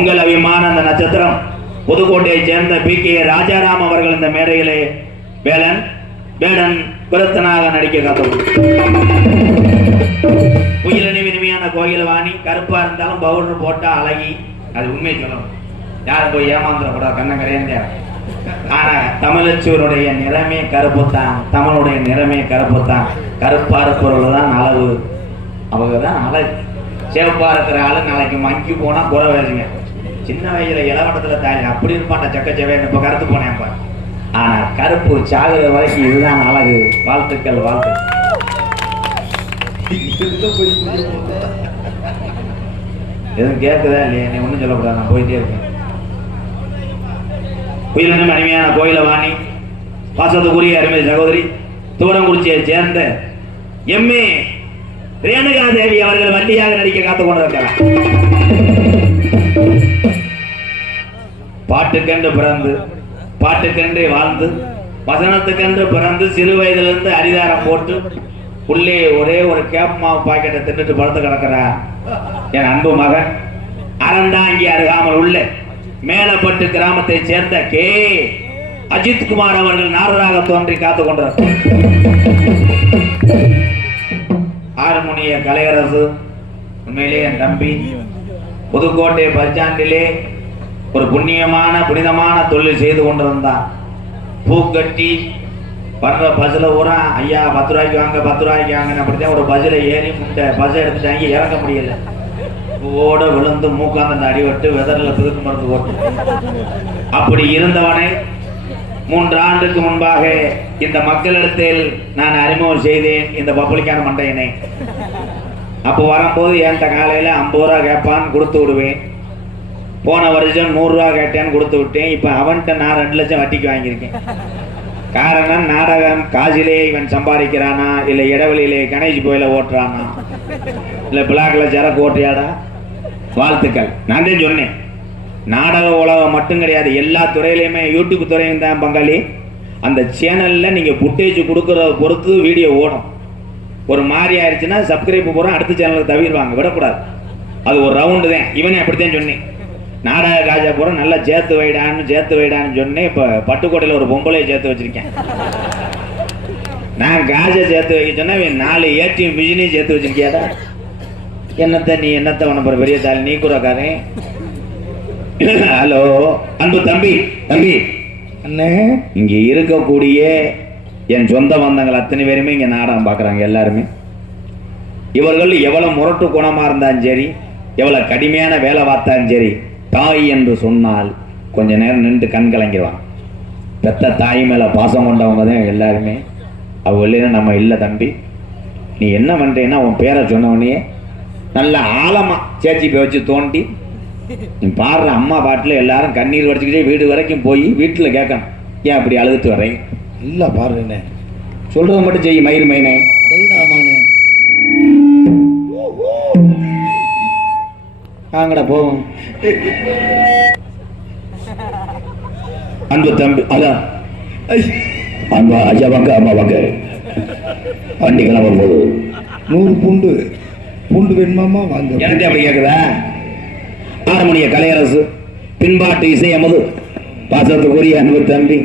உங்கள் அபிமான அந்த நட்சத்திரம் புதுக்கோட்டையைச் சேர்ந்த பி.கே. ராஜாராம் அவர்கள் இந்த மேடையிலே வேடன் விருத்தனாக நடிக்க காத்தோம். குயிலணி இனிமையான கோயில் வாணி, கருப்பா இருந்தாலும் பவுடர் போட்டா அழகி. அது உண்மை சொல்லணும், யாரும் போய் ஏமாந்துடக்கூடாது, கண்ணங்கரையன். ஆனா தமிழச்சூருடைய நிறமே கருப்பு தான், தமிழுடைய நிறமே கருப்பு தான். கருப்பா இருப்பவர்கள் தான் அளவு, அவங்க தான் அழகு. சேவப்பா இருக்கிற ஆளு நாளைக்கு மங்கி போனா குறை வேலைங்க. சின்ன வயசுல இளவட்டத்துல தாய் அப்படி இருப்பான் சக்கச்சவேன்னு, இப்ப கருத்து போனேன். ஆனா கருப்பு சாகுற வரைக்கும் இதுதான் அழகு. வாழ்த்துக்கள் வாழ்த்துக்கள். எதுவும் கேட்குதா இல்லையா? நீ ஒன்றும் சொல்லக்கூடாது, நான் போயிட்டே இருக்கேன். குயிலினும் அருமையான கோயில வாணி, பாசத்துக்குரிய அருமை சகோதரி, தூரங்குறிச்சியை சேர்ந்த எம்ஏ ரேணுகா தேவி அவர்கள் வண்டியாக நடிக்க காத்துக் கொண்டிருக்கிறார். பாட்டுக்கென்று பிறந்து பாட்டுக்கென்றே வாழ்ந்து வசனத்துக்கென்று பிறந்து சிறு வயதிலிருந்து அரிதாரம் போட்டு உள்ளே ஒரே ஒரு கேப் மாவு பாக்கெட்டை தின்னுட்டு படுத்து கிடக்கிறா என் அன்பு மகன் அறந்தாங்கி அருகாமல் உள்ள மேலப்பட்டு கிராமத்தை சேர்ந்த கே அஜித் குமார் அவர்கள் நாரதாக தோன்றி காத்துக் கொண்டார். ஹார்மோனிய கலையரசு உண்மையிலே என் தம்பி. புதுக்கோட்டை பச்சாண்டிலே ஒரு புனிதமான தொழில் செய்து கொண்டிருந்தான். பூக்கட்டி வர்ற பஸ்ல ஊரா ஐயா 10 ரூபாய்க்கு வாங்க 10 ரூபாய்க்கு வாங்க அப்படித்தான் ஒரு பஸ்ல ஏறி முட்டை பஸ் எடுத்துட்டாங்க, இறங்க முடியல. ஓட விழுந்து மூக்காந்த அடிபட்டு வெதர்ல புதுக்கு மருந்து போட்டு அப்படி இருந்தவனை 3 ஆண்டுக்கு முன்பாக இந்த மக்களிடத்தில் நான் அறிமுகம் செய்தேன், இந்த பப்ளிக்கான மண்டையனை. அப்போ வரும்போது என்கிட்ட காலையில 50 ரூபா கேட்பான்னு கொடுத்து விடுவேன். போன வருஷம் 100 ரூபா கேட்டேன்னு கொடுத்து விட்டேன். இப்ப அவன்கிட்ட நான் 2 லட்சம் வட்டிக்கு வாங்கியிருக்கேன். காரணம், நாடகம் காசிலே இவன் சம்பாதிக்கிறானா, இல்ல இடைவெளியிலே கணேஷ் கோயில ஓட்டுறானா, இல்ல பிளாக்ல சரக்கு ஓட்டியாடா. வாழ்த்துக்கள். நான் தான் சொன்னேன், நாடக உலகம் மட்டும் கிடையாது, எல்லா துறையிலையுமே யூடியூப் துறையும் தான் பங்காளி. அந்த சேனல்ல நீங்க புட்டேஜ் கொடுக்கறத பொறுத்து வீடியோ ஓடும். ஒரு மாதிரி ஆயிடுச்சுன்னா சப்ஸ்கிரைப் போறோம், அடுத்த சேனலுக்கு தவிர்வாங்க, விடக்கூடாது. அது ஒரு ரவுண்டு தான். இவனே அப்படித்தான் சொன்னேன், நாடக காஜா பூரா நல்லா சேர்த்து வைடான்னு சொன்னேன். இப்ப பட்டுக்கோட்டையில ஒரு பொம்பளையை சேர்த்து வச்சிருக்கேன். நான் காஜா சேர்த்து வைக்க சொன்னா 4 ஏடிஎம் மிஷினையும் சேர்த்து வச்சிருக்கியாடா. நீ என்னத்த பண்ண பெரிய தாள், நீ கூட காரேன். ஹலோ அன்பு தம்பி அண்ணே, இங்க இருக்கக்கூடிய என் சொந்த பந்தங்கள் அத்தனை பேருமே இங்க நாடகம் பாக்குறாங்க. எல்லாருமே இவர்கள் எவ்வளவு முரட்டு குணமா இருந்தாலும் சரி, எவ்வளவு கடுமையான வேலை பார்த்தாலும் சரி, தாய் என்று சொன்னால் கொஞ்ச நேரம் நின்று கண் கலங்கிடுவான். பெத்த தாய் மேல பாசம் கொண்டவங்க தான் எல்லாருமே. அவங்க இல்லைன்னா நம்ம இல்லை தம்பி. நீ என்ன பண்றேன்னா உன் பேரை சொன்னவனையே நல்ல ஆழமா சேச்சி போய் வச்சு தோண்டி நீ பாடுற அம்மா பாட்டில் எல்லாரும் கண்ணீர் வடிச்சுக்கிட்டே வீடு வரைக்கும் போய் வீட்டில் கேட்கணும், ஏன் அப்படி அழுதுட்டு வர்றேன்? இல்லை பாருண்ணே, சொல்றத மட்டும் செய் மயிர் மைனே. வாங்கடா போவோம். அன்பு தம்பி, அதான் அன்பா ஐயா வாங்க, அம்மா வாங்க. வண்டி கிளம்பும் போது 100 பூண்டு வேணுமாமா வாங்க. எனக்கு அப்படி கேட்குதா? ஹார்மோனிய கலையரசு, பின்பாட்டு இசை அமது, பாசத்துக்குரிய அன்பு தம்பி,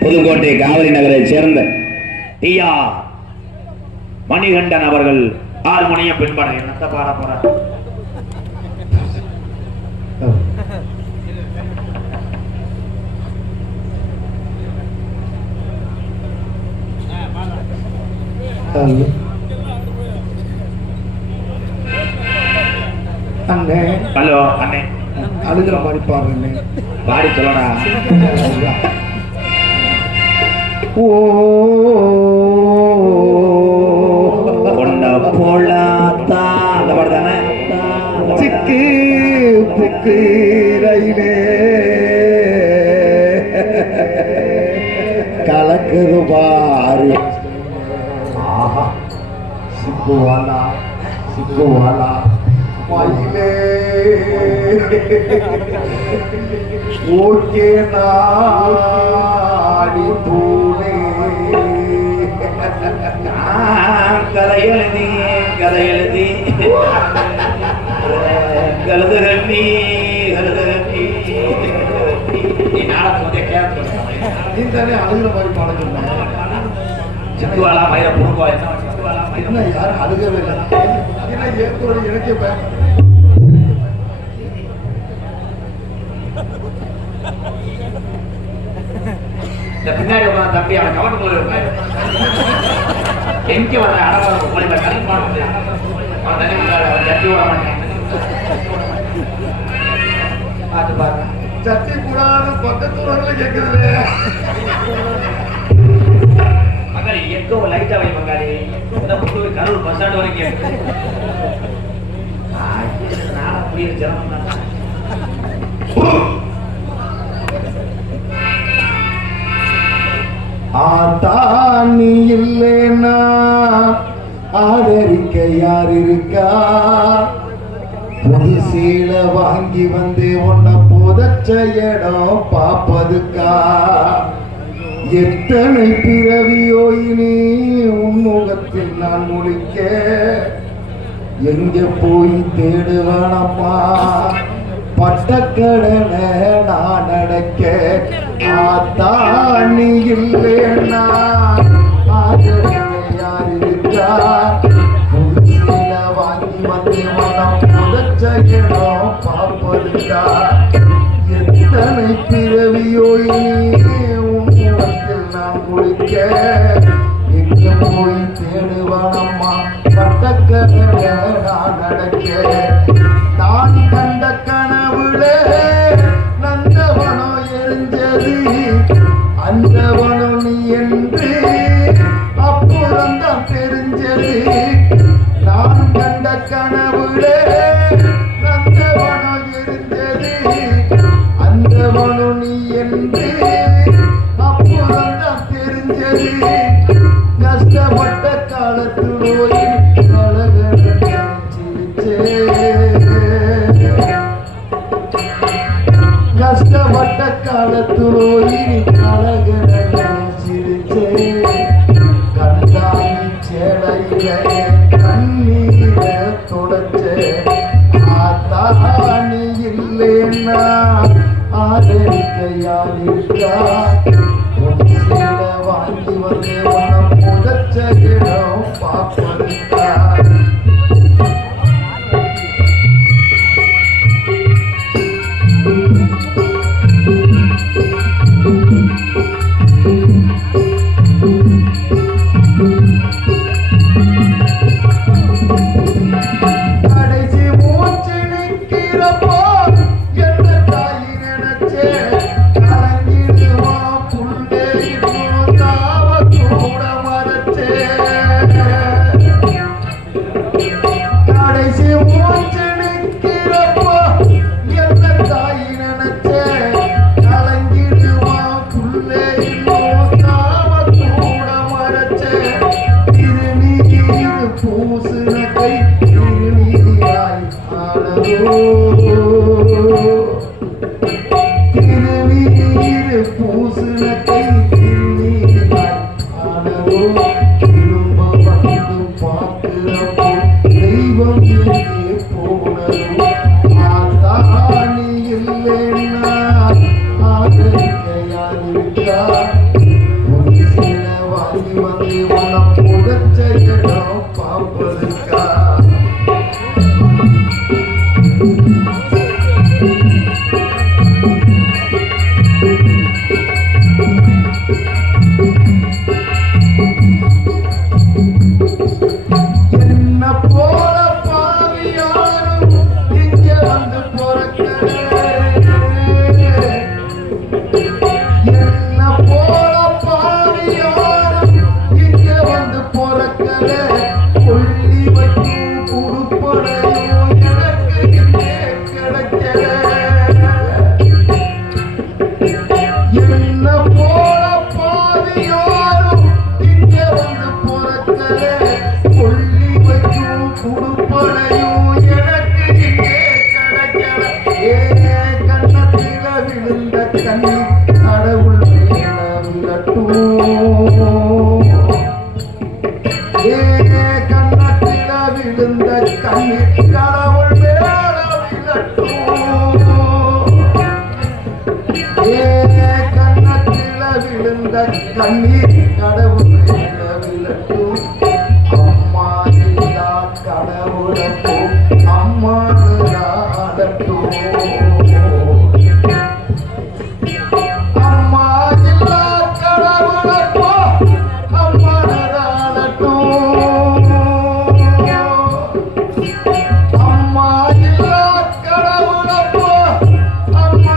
புதுக்கோட்டை காவிரி நகரை சேர்ந்த டி.ஆ. மணிகண்டன் அவர்கள் ஹார்மோனிய பின்பாடு என்னத்த பாட போறார்? அண்ணே, ஹலோ அண்ணே, அழுகிற மாதிரி பாருண்ணே, பாடி சொல்லடா. ஓ கொண்ட போலாத்தா அந்த பாடு தானே. சிக்கு புக்கு ரயிலே கலக்குது பாரு. ஆஹா, சிக்குவாலா மயிலே ஓகே நாடி தூளே கதை எழுதி கழுதுகள் நீ அப்படியே கேட்டு நீ தானே அழுகிற மாதிரி பாட சொன்ன. சித்துவாலா மயிர புடுங்குவா என்ன சித்துவாலா மயிர என்ன யாரும் அழுகவே இல்லை. ஏன்னா ஏத்தோடு எனக்கே இந்த பின்னாடி உட்கார்ந்த தம்பி அவன் கவனக்குள்ள இருப்பாரு. எங்க வர அடவாத உங்களை கல்வி பாடுறது அவன் தண்ணி அவன் தட்டி விட மாட்டேன். பார்த்து பாருங்க சட்டி கூடாது பக்கத்து ஊர்ல கேட்குது. மக்காளி எங்கோ லைட்டா வை மக்காளி. புத்தூர் கரூர் பஸ் ஸ்டாண்ட் வரைக்கும் நானும் புரிய ஜனம் தான். ஆத்தா நீ இல்லைன்னா ஆதரிக்க யார் இருக்கா? புது சீலை வாங்கி வந்து உன்னை புதைச்ச இடம் பாப்பதுக்கா? எத்தனை பிறவியோ இனி உன்முகத்தில் நான் முழிக்க எங்க போய் தேடுவானம்மா? பட்டக்கடனை நான் அடைக்க ஆத்தா நீ இல்லைன்னா ஆதரிக்க யார் இருக்கா? புதுசில வாங்கி வந்து மனம் புதைச்ச இடம் பார்ப்பதுக்கா? எத்தனை பிறவியோ இனி உன்னிடத்தில் நான் குளிக்க எங்க போய் தேடுவானம்மா? பட்டக்கடனை நான் அடைக்க நான் கண்ட கனவுல நந்தவனம் எரிஞ்சது அந்தவனம் நீ என்று அப்புறம்தான் தெரிஞ்சது. நான் கண்ட கனவுல நந்தவனம் எரிஞ்சது அந்தவனம் நீ என்று அப்புறம்தான் தெரிஞ்சது. கஷ்டப்பட்ட காலத்து நோய் கஷ்டப்பட்ட காலத்து நோயின் கலகர சிரிச்சே கண்டாமி சேலையில கண்ணீர தொடச்சே ஆத்தா நீ இல்லைன்னா ஆதரிக்க யார் இருக்கா? சீல வாங்கி வந்து உன்னை புதைச்ச இடம் பாப்பதுக்கா? கடைசி மூச்சு நிற்கிறப்போ என்ன தாய் நினைச்சே கலங்கிடுவான் கண்ணீர் கடவுள் விழட்டும் அம்மா இல்லா கடவுளப்போ அம்மா ஆடட்டும் அம்மா இல்லா கடவுளப்போ அம்மா ஆடட்டும் அம்மா இல்லா கடவுளப்போ அம்மா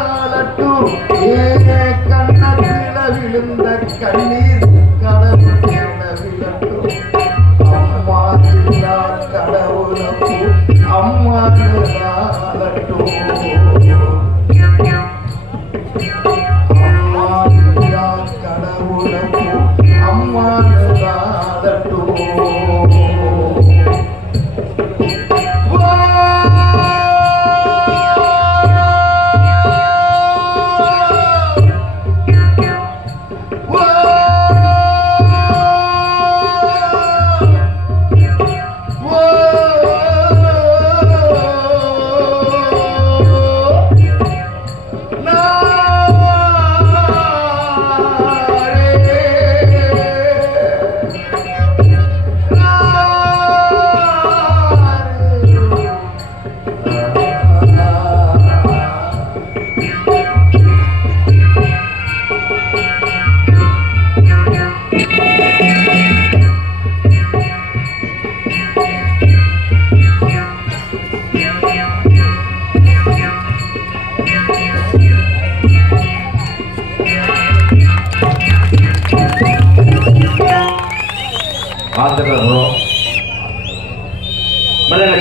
ஆடட்டும் கண்ணத்தில விழுந்த கண்ணீர் கடவுள் விழட்டும் அம்மா இல்லா கடவுளப்போ அம்மா ஆடட்டும் அம்மா இல்லா கடவுளப்போ அம்மா ஆடட்டும்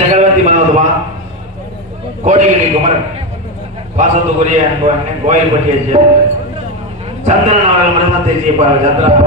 சக்கரவர்த்தி மனோதுமா கோடிகிரி குமரன் பாசத்துக்குரிய கோயில் பற்றிய சந்திரன் அவர்கள் மனதை செய்யப்பார்கள் சந்திரன்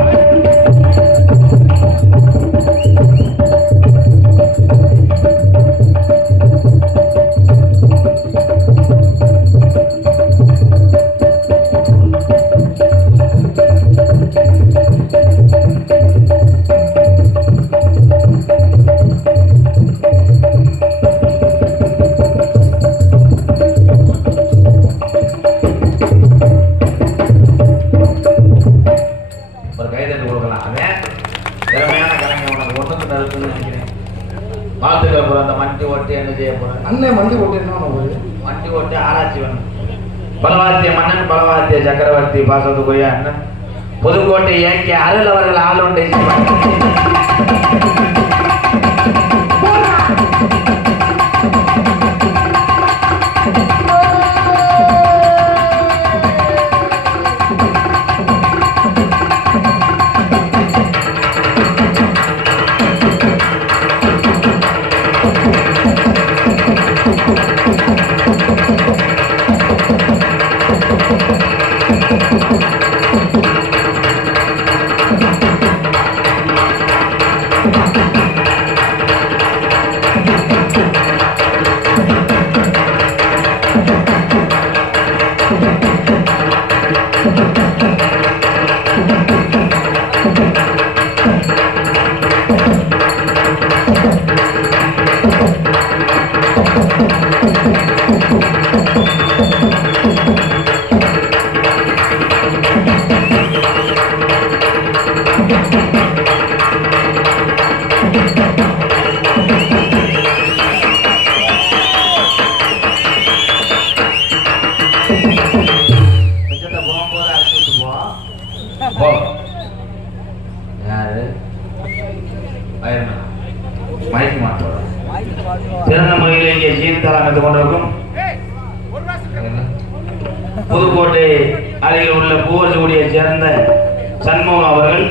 பலவாத்திய சக்கரவர்த்தி பாசத்துக்குரிய அண்ணன் புதுக்கோட்டை இயக்கிய அருள் அவர்கள் ஆளுண்டை சிறந்த முறையில் இங்கே சீர்தால் அமைத்து கொண்டிருக்கும் புதுக்கோட்டை அருகில் உள்ள பூவரசூடியை சேர்ந்த சண்முகம் அவர்கள்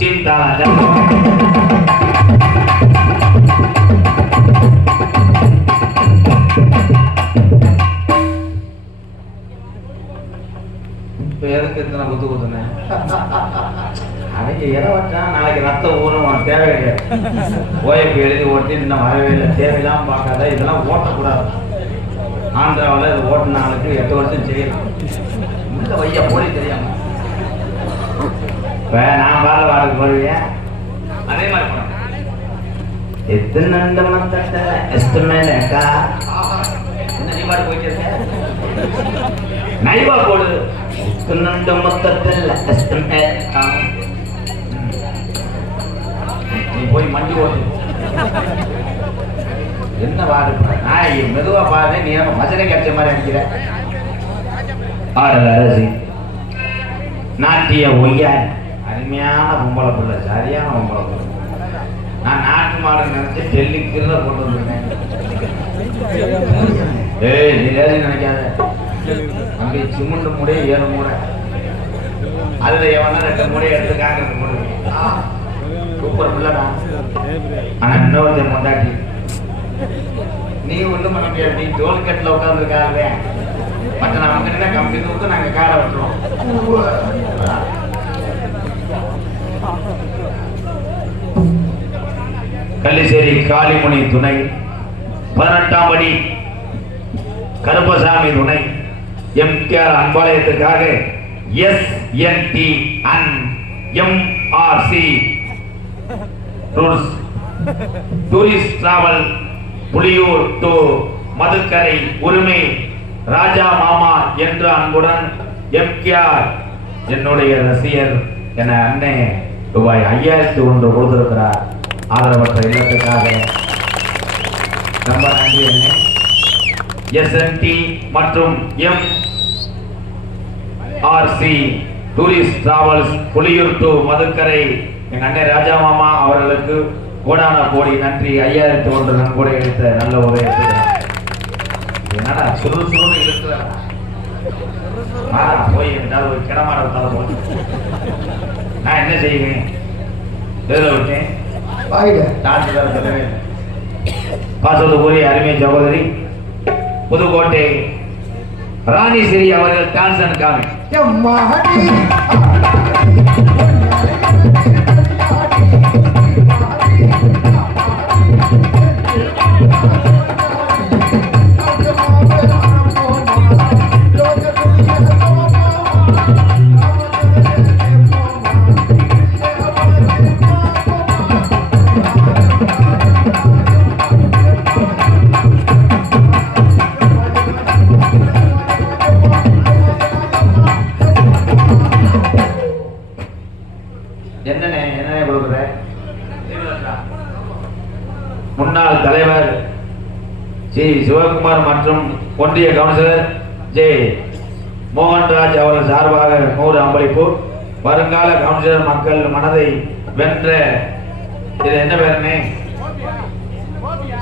சீர்தால் எதுக்கு எத்தனை குத்து குத்துனேன் அவங்க இடம் வச்சா நாளைக்கு ரத்தம் ஊறும் தேவையில்லை ஓய்வு எழுதி ஓட்டி இன்னும் வரவே இல்லை தேவையெல்லாம் பார்க்காத இதெல்லாம் ஓட்டக்கூடாது ஆந்திராவில் இது ஓட்டின ஆளுக்கு 8 வருஷம் செய்யலாம் இந்த வையா போலி தெரியாம இப்போ நான் பால வாடகை போடுவேன் அதே மாதிரி போனேன் எத்தனை மத்த எஸ்து மேலே என்ன மாதிரி போயிட்டு இருக்க. நைவா போடு துண்ணந்த மொத்தத்தில் நீ போய் மண்டி ஓட்டு. என்ன பாடு நான் மெதுவா பாடு. நீ மசனை கட்ச மாதிரி அடிக்கிற. அரசி நாட்டிய ஒய்யார் அருமையான பொம்பளை பிள்ளை, சரியான பொம்பளை பிள்ளை. நான் நாட்டு மாடு நினைச்சு டெல்லிக்குள்ள கொண்டு வந்துருக்கேன். ஏய் நீ ஏறி நினைக்காத. அங்கே சிமுண்டு மூடைய 7 மூடை, அதுல எவனா 2 மூடையை எடுத்து காங்கிரஸ் மூடு. சூப்பர் பிள்ளைதான். ஆனா இன்னொருத்த முண்டாட்டி நீ ஒண்ணும் பண்ண முடியாது. நீ டோல்கேட்ல உட்காந்துருக்காங்க. மற்ற நமக்கு என்ன கம்பி தூக்கு நாங்க காரை விட்டுருவோம். கள்ளிச்சேரி காளிமுனி துணை 18ஆம் படி கருப்பசாமி துணை எம்கேஆர் அன்பாலயத்துக்காக SNT and MRC rules tourist travel Puliyur to Madukkarai உரிமை ராஜா மாமா என்ற அன்புடன் எம்கேஆர் என்னுடைய ரசிகர் என அண்ணே ரூபாய் 5001 கொடுத்திருக்கிறார். ஆதரவற்ற இல்லத்துக்காக ரொம்ப நன்றி அண்ணே. SNT மற்றும் MRC tourist travels Puliyur to Madukkarai எங்க அண்ணன் ராஜா மாமா அவர்களுக்கு கோடான கோடி நன்றி. 5001 நன்கொடை எடுத்த நல்ல உதவி. என்னடா சுரு சுருன்னு இழுக்குறா போய் என்றால் ஒரு கிடமாட தலை போது நான் என்ன செய்வேன்? விட்டேன் பாசத்துக்குரிய அருமை சகோதரி புதுக்கோட்டை ராணி ஸ்ரீ அவர்கள் டான்சன் காமி முன்னாள் தலைவர் சி சிவகுமார் மற்றும் ஒன்றிய கவுன்சிலர் ஜே மோகன்ராஜ் அவர்கள் சார்பாக 100 அம்பளிப்பு. வருங்கால கவுன்சிலர் மக்கள் மனதை வென்ற இது என்ன பேருனே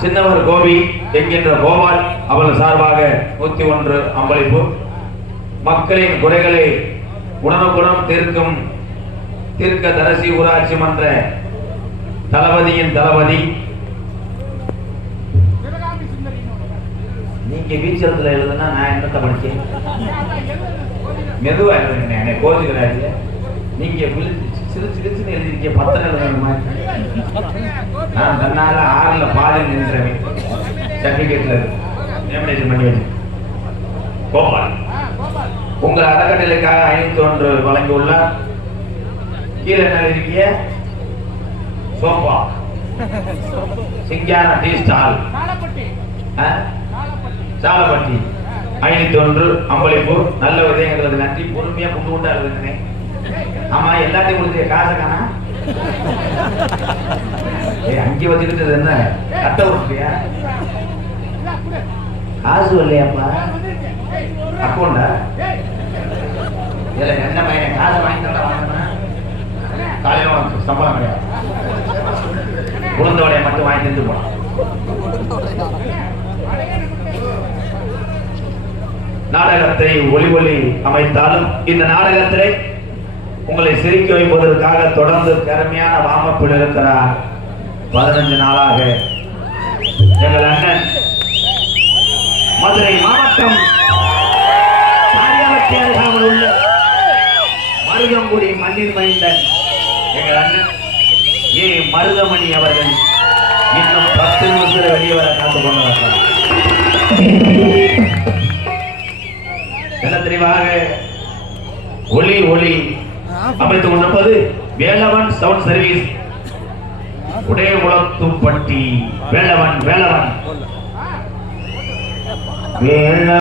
சின்னவர் கோபி என்கின்ற கோபால் அவர்கள் சார்பாக 101 அம்பளிப்பு. மக்களின் குறைகளை உடனுக்குடன் தீர்க்க தரிசி ஊராட்சி மன்ற தளபதியின் தளபதி. நீங்க வீச்சலத்துல எழுதுனா நான் என்னத்தை படிச்சேன்? மெதுவா எழுதுங்க, என்னை கோச்சுக்கிறாரு. நீங்க சிறு சிறுச்சுன்னு எழுதிருக்கீங்க, பத்திரம் எழுதுற மாதிரி. நான் தன்னால 6ல் பாதி நின்றேன். சர்டிபிகேட்ல நேமினேஷன் பண்ணி வச்சு கோபால் உங்கள் அறக்கட்டளைக்காக 501 வழங்கியுள்ளார். கீழே என்ன இருக்கீங்க? சோபா சிங்கான டீ ஸ்டால் சாலப்பட்டி 501 அம்பளிப்பு. நல்ல விதயங்களுக்கு நன்றி. பொறுமையா கொண்டு கொண்டா எழுதுனேன். ஆமா எல்லாத்தையும் கொடுத்து காசை காணா அங்கே வச்சுக்கிட்டு என்ன கட்ட விட்டுறியா? காசு இல்லையாப்பா அக்கௌண்டா? இதுல என்ன பையன் காசு வாங்கி தர காலையில சம்பளம் கிடையாது. உளுந்தோடைய மட்டும் வாங்கி தந்து போனான். நாடகத்தை ஒளி அமைத்தாலும் இந்த நாடகத்திலே உங்களை சிரிக்க வைப்பதற்காக தொடர்ந்து திறமையான வாமப்பில் இருக்கிறார். 15 நாளாக எங்கள் அண்ணன் மதுரை மாவட்டம் அருகாமல் உள்ள மருதங்குடி மண்ணின் மைந்தன் எங்கள் அண்ணன் ஏ மருதமணி அவர்கள் இன்னும் 10 நிமிஷம் வெளியே வர காத்துக் கொண்டு வந்தார். தெளிவாக ஒளி அமைத்துக் கொண்டிருப்பது வேலவன் சவுண்ட் சர்வீஸ் உடையகுளத்துப்பட்டி. வேலவன் வேள